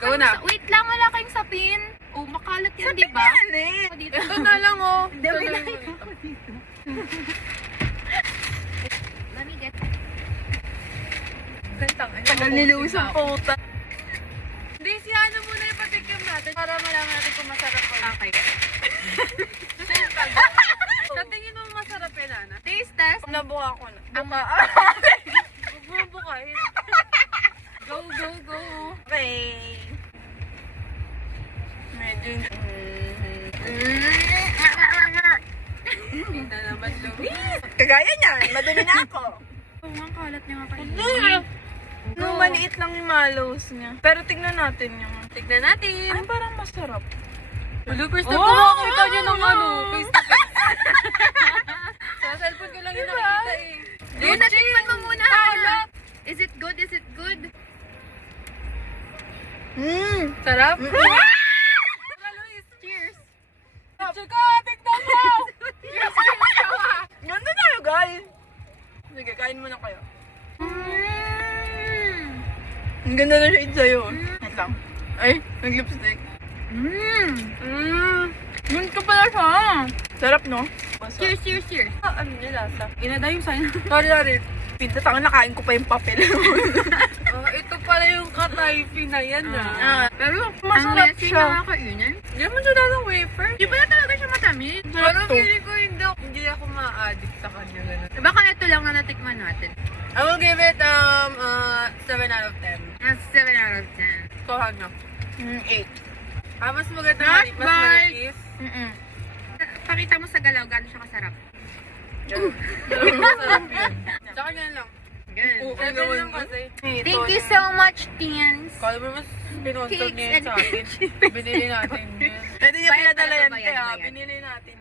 Go na. Wait lang, wala kayong sapin. Oh, makalat yan, di ba? Dito. Ito na lang, oh. Hindi, may nakita ko dito. Let me get... Gantang. Tagal nilusong puta. Hindi, si Hana muna ipatikim natin para malaman natin kung masarap o hindi. Okay. Sa tingin mo masarap yan, Hana? Taste test. Nabuka ko na. Ama. Huwag mo bukahin. Go, go, go. Okay. Medyo... Hindi na naman Luis. Kagaya niya, madumi na ako. Oo, ang kalat niya nga kayo. No, maliit lang yung mallows niya. Pero tignan natin yung... Tignan natin. Ay, parang masarap. Hello, first time Oh, ko makakita niyo ng wow. ano, face to face. Sa cellphone ko lang yung nakikita eh. Muna, tikman mo muna, Hana. Is it good? Is it good? Sarap? Luis, cheers. Chika, tignan mo! Ganda tayo, guys. Sige, kain mo na kayo. Ang ganda na shade sa'yo. Wait lang. Ay, nag-lipstick. Ganito pala siya. Sarap, no? Cheers, cheers, cheers. Ano niya lasa? Inada yung sign. Sorry. Pinta, tangan nakain ko pa yung papel. Ito pala yung kataypi na yan Pero Ang masarap messy siya. na kakainin. Hindi naman siya ng wafer. Di ba na talaga siya matamis? Pero to. feeling ko hindi ako ma-addict sa kanya. Ganun. Baka ito lang na natikman natin. I will give it 7 out of 10. Mas 7 out of 10. Ito Hana. 8. Mas maganda Not mas bad. manipis. Pakita mo sa galaw gano'n siya kasarap. Masarap yun. Tsaka ganyan lang. Good. Seven lang kasi. Thank you so much, Teens. Kala mo mas pinonton Cakes niya yun and sa akin. Binili natin yun. Pwede niya Bayad pinadala talaga, yan, bayad, kaya bayad. binili natin.